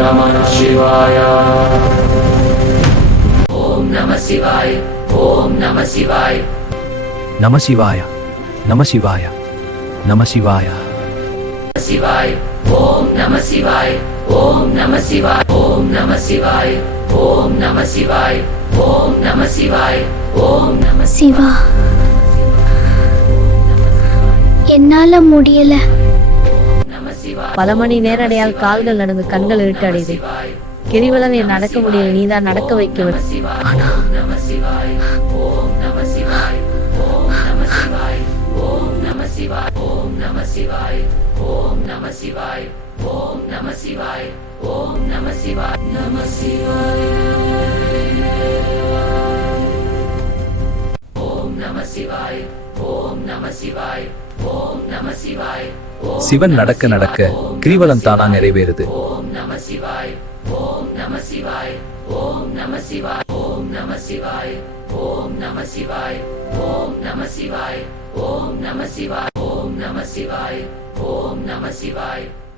நமः சிவாய. ஓம் நம சிவாய. ஓம் நம சிவாய. நம சிவாய. நம சிவாய. நம சிவாய. சிவாய. ஓம் நம சிவாய. ஓம் நம சிவாய. ஓம் நம சிவாய. ஓம் நம சிவாய. ஓம் நம சிவாய. ஓம் நம சிவா, என்னால முடியல. பல மணி நேர அடையால் கால்கள் நடந்து கண்கள் இருட்டடையுது. கிரிவலம் என் நடக்க முடியல, நீதான் நடக்க வைக்க வேண்டும். சிவன் நடக்க நடக்க கிரிவலம் தானா நிறைவேறுது. ஓம் நம சிவாய. ஓம் நம சிவாய. ஓம் நம சிவாய. ஓம் நம சிவாய. ஓம் நம சிவாய. ஓம் நம சிவாய. ஓம் நம சிவாய. ஓம் நம சிவாய. ஓம் நம சிவாய.